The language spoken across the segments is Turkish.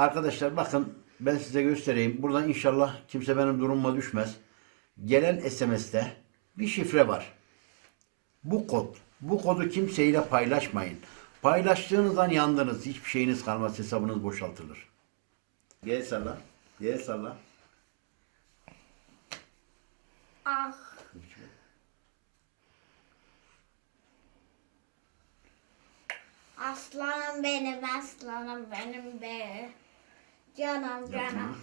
Arkadaşlar bakın ben size göstereyim. Buradan inşallah kimse benim durumuma düşmez. Gelen SMS'te bir şifre var. Bu kod. Bu kodu kimseyle paylaşmayın. Paylaştığınızdan yandınız. Hiçbir şeyiniz kalmaz. Hesabınız boşaltılır. Gel salla. Gel salla. Ah. Aslanım benim, aslanım benim be. Canım canım.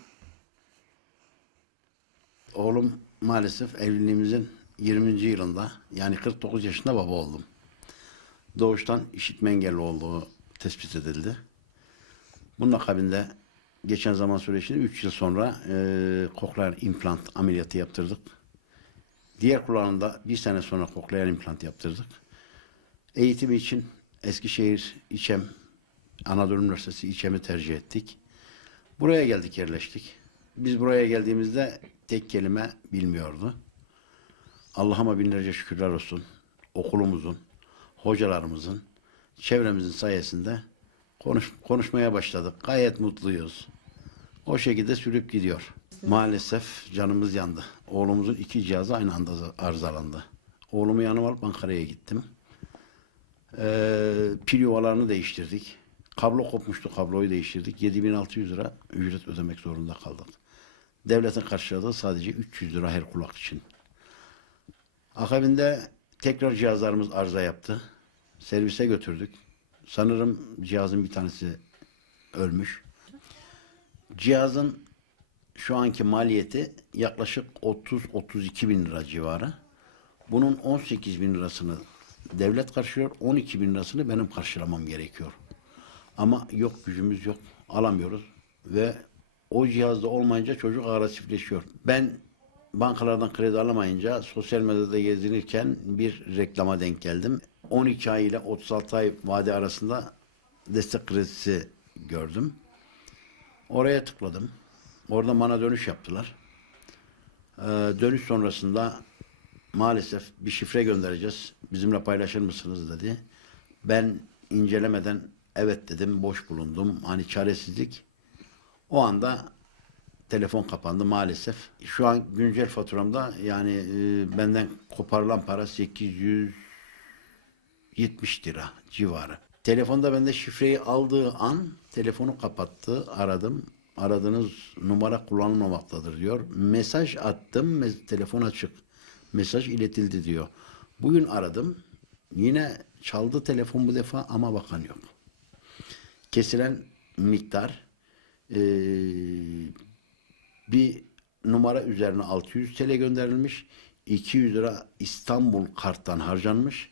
Oğlum maalesef evliliğimizin 20. yılında yani 49 yaşında baba oldum. Doğuştan işitme engelli olduğu tespit edildi. Bunun akabinde geçen zaman süreçinde 3 yıl sonra e, kokleer implant ameliyatı yaptırdık. Diğer kulağında bir sene sonra kokleer implant yaptırdık. Eğitimi için Eskişehir İçem Anadolu Üniversitesi İçem'i tercih ettik. Buraya geldik yerleştik. Biz buraya geldiğimizde tek kelime bilmiyordu. Allah'ıma binlerce şükürler olsun. Okulumuzun, hocalarımızın, çevremizin sayesinde konuş, konuşmaya başladık. Gayet mutluyuz. O şekilde sürüp gidiyor. Maalesef canımız yandı. Oğlumuzun iki cihazı aynı anda arızalandı. Oğlumu yanıma alıp Ankara'ya gittim. Ee, pil yuvalarını değiştirdik. Kablo kopmuştu, kabloyu değiştirdik. 7600 lira ücret ödemek zorunda kaldık. Devletin karşıladığı sadece 300 lira her kulak için. Akabinde tekrar cihazlarımız arıza yaptı. Servise götürdük. Sanırım cihazın bir tanesi ölmüş. Cihazın şu anki maliyeti yaklaşık 30-32 bin lira civarı. Bunun 18 bin lirasını devlet karşılıyor, 12 bin lirasını benim karşılamam gerekiyor. Ama yok gücümüz yok, alamıyoruz ve o cihazda olmayınca çocuk agresifleşiyor. Ben bankalardan kredi alamayınca sosyal medyada gezinirken bir reklama denk geldim. 12 ay ile 36 ay vade arasında destek kredisi gördüm. Oraya tıkladım. Orada bana dönüş yaptılar. Ee, dönüş sonrasında maalesef bir şifre göndereceğiz. Bizimle paylaşır mısınız dedi. Ben incelemeden evet dedim. Boş bulundum. Hani çaresizlik. O anda telefon kapandı maalesef. Şu an güncel faturamda yani e, benden koparılan para 870 lira civarı. Telefonda bende şifreyi aldığı an telefonu kapattı. Aradım. Aradığınız numara kullanılmamaktadır diyor. Mesaj attım. me- telefon açık. Mesaj iletildi diyor. Bugün aradım. Yine çaldı telefon bu defa ama bakan yok. Kesilen miktar eee, bir numara üzerine 600 TL gönderilmiş. 200 lira İstanbul karttan harcanmış.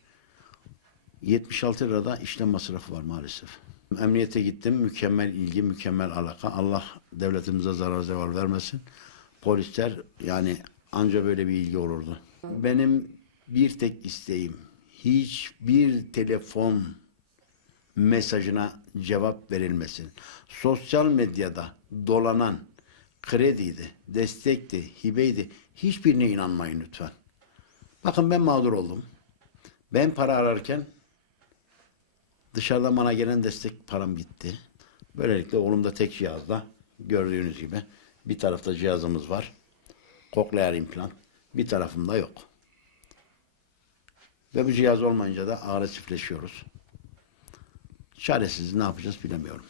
76 lirada işlem masrafı var maalesef. Emniyete gittim. Mükemmel ilgi, mükemmel alaka. Allah devletimize zarar zeval vermesin. Polisler yani anca böyle bir ilgi olurdu. Benim bir tek isteğim hiçbir telefon mesajına cevap verilmesin. Sosyal medyada dolanan krediydi, destekti, hibeydi. Hiçbirine inanmayın lütfen. Bakın ben mağdur oldum. Ben para ararken dışarıdan bana gelen destek param gitti. Böylelikle oğlum da tek cihazda gördüğünüz gibi bir tarafta cihazımız var. Kokleer implant. Bir tarafımda yok. Ve bu cihaz olmayınca da agresifleşiyoruz. Çaresiz ne yapacağız bilemiyorum.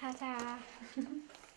Ta ta.